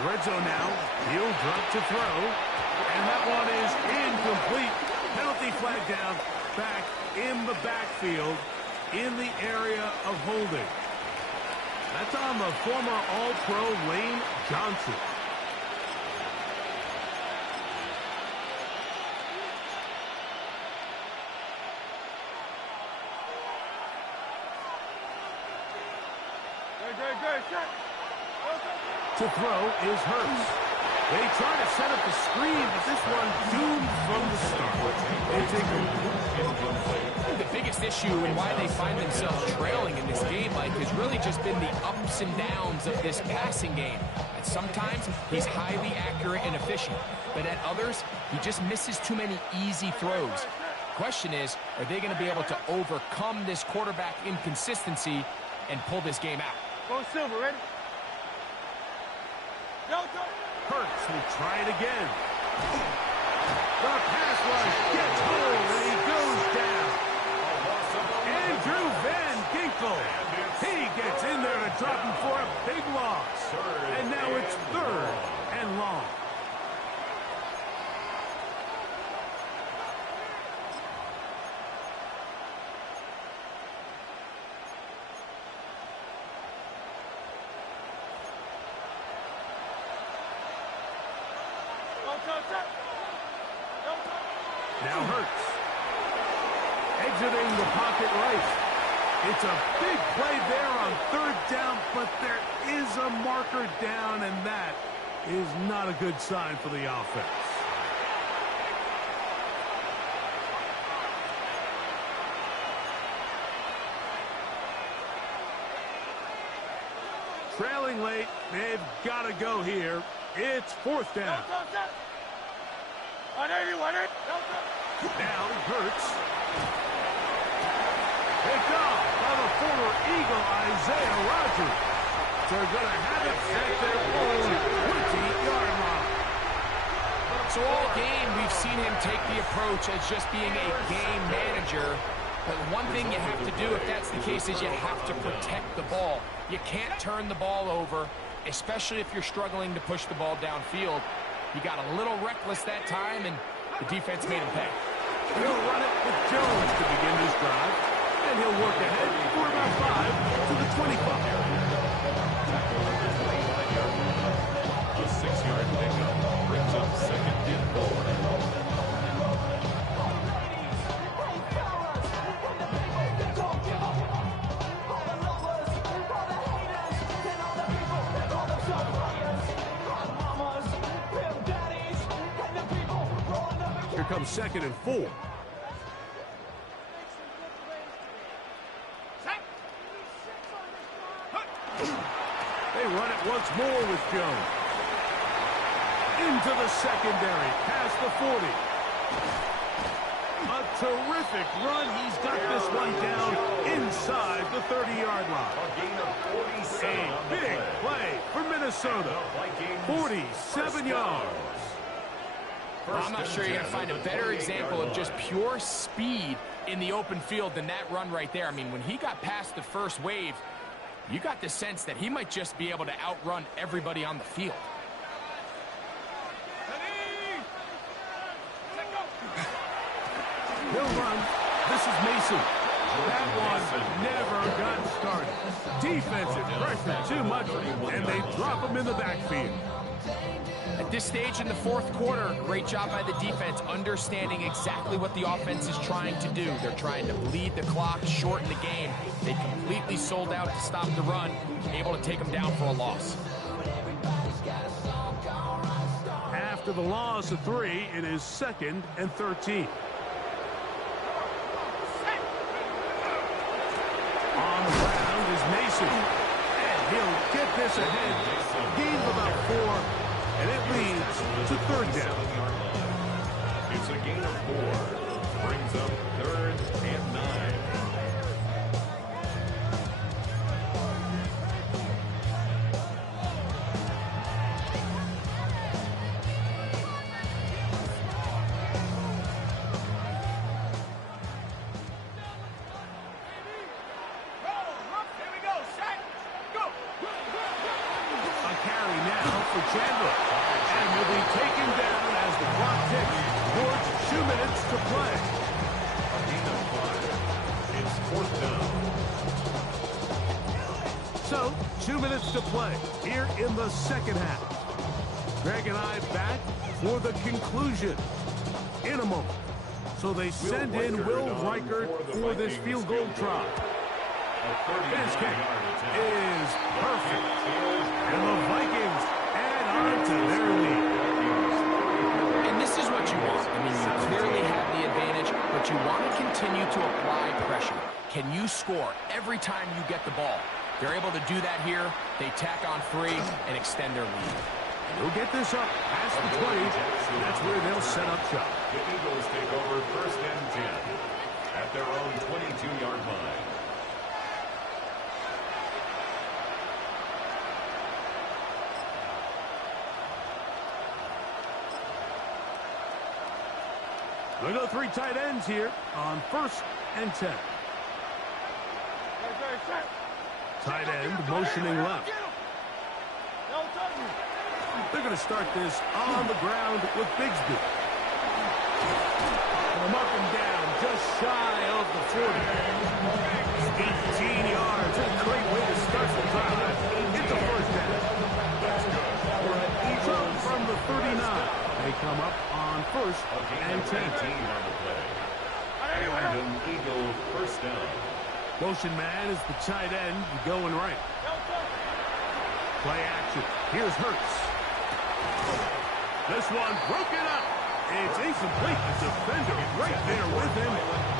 Red zone now. He'll drop to throw. And that one is incomplete. Penalty flag down. Back in the backfield. In the area of holding. That's on the former All-Pro Lane Johnson. To throw is Hurts. They try to set up the screen, but this one doomed from the start. It's incomplete. The biggest issue and why they find themselves trailing in this game, Mike, has really just been the ups and downs of this passing game. And sometimes he's highly accurate and efficient, but at others, he just misses too many easy throws. Question is, are they going to be able to overcome this quarterback inconsistency and pull this game out. Go Silver, ready? Go, go. Hurts will try it again. The pass rush gets hold, and he goes down. Andrew Van Ginkel. He gets in there to drop him for a big loss. And now it's 3rd and long. Now Hurts. Exiting the pocket right. It's a big play there on 3rd down, but there is a marker down, and that is not a good sign for the offense. Trailing late, they've got to go here. It's 4th down. Now Hurts. Picked off by the former Eagle, Isaiah Rodgers. They're going to have it at their own 20-yard line. So all game, we've seen him take the approach as just being a game manager. But one thing you have to do if that's the case is you have to protect the ball. You can't turn the ball over, especially if you're struggling to push the ball downfield. He got a little reckless that time, and the defense made him pay. He'll run it with Jones to begin this drive, and he'll work ahead for about 5 to the 25. A 6-yard pickup brings up 2nd and 4. Here comes 2nd and 4. They run it once more with Jones. Into the secondary, past the 40. A terrific run. He's got this one down inside the 30-yard line. A big play for Minnesota. 47 yards. Well, I'm not sure you're going to find a better example of just pure speed in the open field than that run right there. I mean, when he got past the first wave, you got the sense that he might just be able to outrun everybody on the field. He'll run. This is Mason. That one never got started. Defensive pressure too much, and they drop him in the backfield. At this stage in the 4th quarter, great job by the defense, understanding exactly what the offense is trying to do. They're trying to bleed the clock, shorten the game. They completely sold out to stop the run, able to take them down for a loss. After the loss of 3, it is 2nd and 13. On the ground is Mason. And he'll get this ahead. Gain of about 4. And it leads to 3rd down. It's a gain of 4. Brings up 3rd and 9. A carry now for Chandler. And will be taken down as the clock ticks towards 2 minutes to play. A gain of 5. It's 4th down. So, 2 minutes to play here in the 2nd half. Greg and I back for the conclusion in a moment. So they send in Will Reichert for this field goal try. His kick is perfect. And the Vikings add on to their lead. And this is what you want. I mean, you clearly have the advantage, but you want to continue to apply pressure. Can you score every time you get the ball? They're able to do that here. They tack on 3 and extend their lead. They'll get this up past the 20. That's where they'll set up shop. The Eagles take over 1st and 10 at their own 22-yard line. We go 3 tight ends here on 1st and 10. Tight end motioning left. They're going to start this on the ground with Bigsby. And up and down, just shy of the 40. 18 yards. A great way to start the drive. It's a first down. Each up from the 39. They come up on 1st and 10. On the play. Random Eagle first down. Motion man is the tight end going right. Play action. Here's Hurts. This one broken up. It's incomplete. The defender right there with him.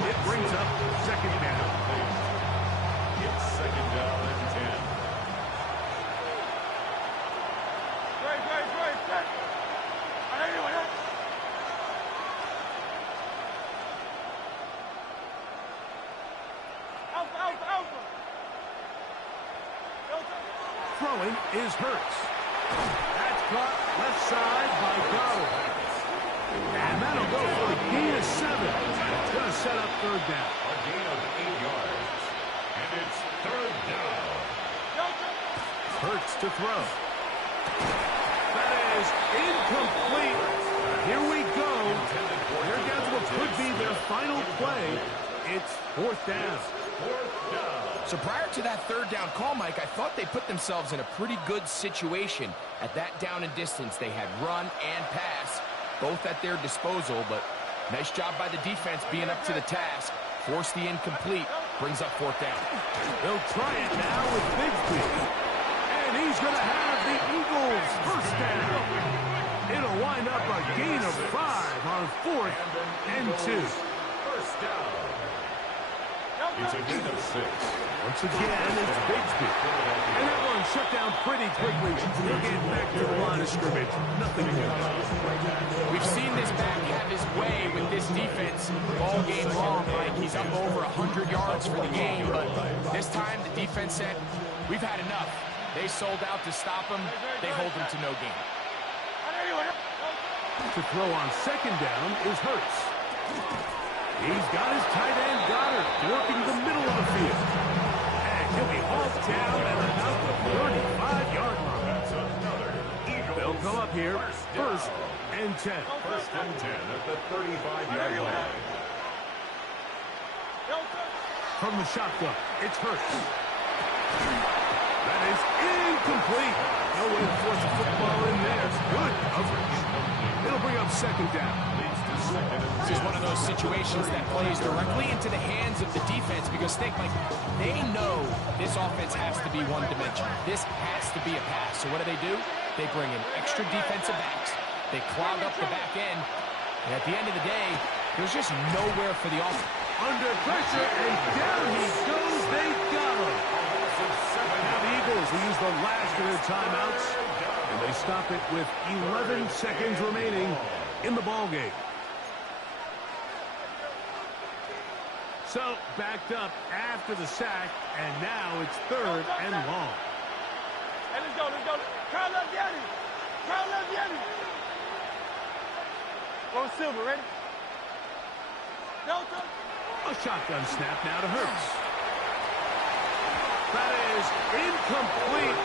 It brings up 2nd down. It's 2nd down and 10. Throwing is Hurts. That's caught left side by Goddard. And that'll go for a gain of 7. It's going to set up 3rd down. A gain of 8 yards. And it's 3rd down. Hurts to throw. That is incomplete. Here we go. They're down to what could be their final play. It's 4th down. 4th down. So prior to that 3rd down call, Mike, I thought they put themselves in a pretty good situation. At that down and distance, they had run and pass, both at their disposal, but nice job by the defense being up to the task. Force the incomplete, brings up 4th down. They'll try it now with Bigsby. And he's going to have the Eagles' first down. It'll wind up a gain of 5 on 4th and 2. First down. It's a gain of 6. Once again, it's Bigsby. And that one shut down pretty quickly. They'll get back to the line of scrimmage. Nothing more. We've seen this back have his way with this defense all game long, Mike. He's up over 100 yards for the game, but this time the defense said, we've had enough. They sold out to stop him. They hold him to no gain. To throw on 2nd down is Hurts. He's got his tight end Goddard working the middle of the field. And he'll be hauled down at about the 35-yard line. That's another Eagle. They'll come up here 1st and 10. 1st and 10 at the 35-yard line. From the shotgun, it's Hurts. That is incomplete. No way to force a football in there. Good coverage. It'll bring up 2nd down. This is one of those situations that plays directly into the hands of the defense because think, like, they know this offense has to be one-dimensional. This has to be a pass. So what do? They bring in extra defensive backs. They clog up the back end. And at the end of the day, there's just nowhere for the offense. Under pressure, and down he goes. They got him. Now the Eagles will use the last of their timeouts, and they stop it with 11 seconds remaining in the ballgame. So, backed up after the sack, and now it's 3rd and long. Hey, let's go. Carl left Yeti. Go Silver, ready? Delta. A shotgun snap now to Hurts. That is incomplete.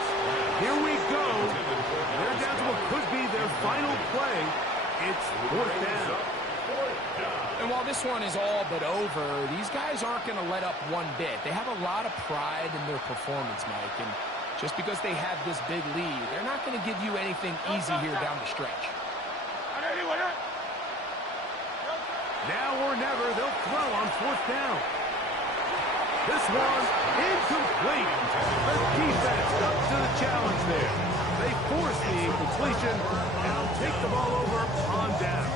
Here we go. They're down to what could be their final play. It's 4th down. And while this one is all but over, these guys aren't going to let up one bit. They have a lot of pride in their performance, Mike. And just because they have this big lead, they're not going to give you anything easy here down the stretch. Now or never, they'll throw on 4th down. This one incomplete. The defense up to the challenge there. They force the incompletion, and they'll take the ball over on down.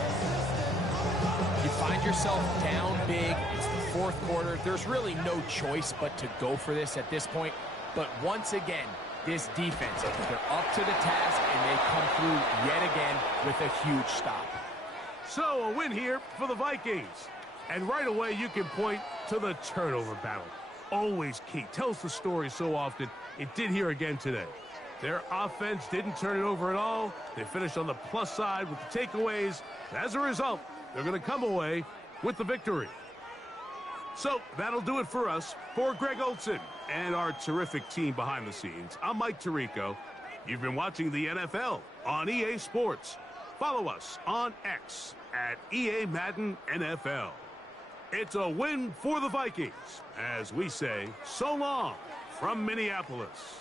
You find yourself down big. It's the 4th quarter. There's really no choice but to go for this at this point. But once again, this defense, they're up to the task, and they come through yet again with a huge stop. So a win here for the Vikings. And right away, you can point to the turnover battle. Always key. Tells the story so often. It did here again today. Their offense didn't turn it over at all. They finished on the plus side with the takeaways. As a result, they're going to come away with the victory. So that'll do it for us. For Greg Olson and our terrific team behind the scenes, I'm Mike Tirico. You've been watching the NFL on EA Sports. Follow us on X at EA Madden NFL. It's a win for the Vikings, as we say so long from Minneapolis.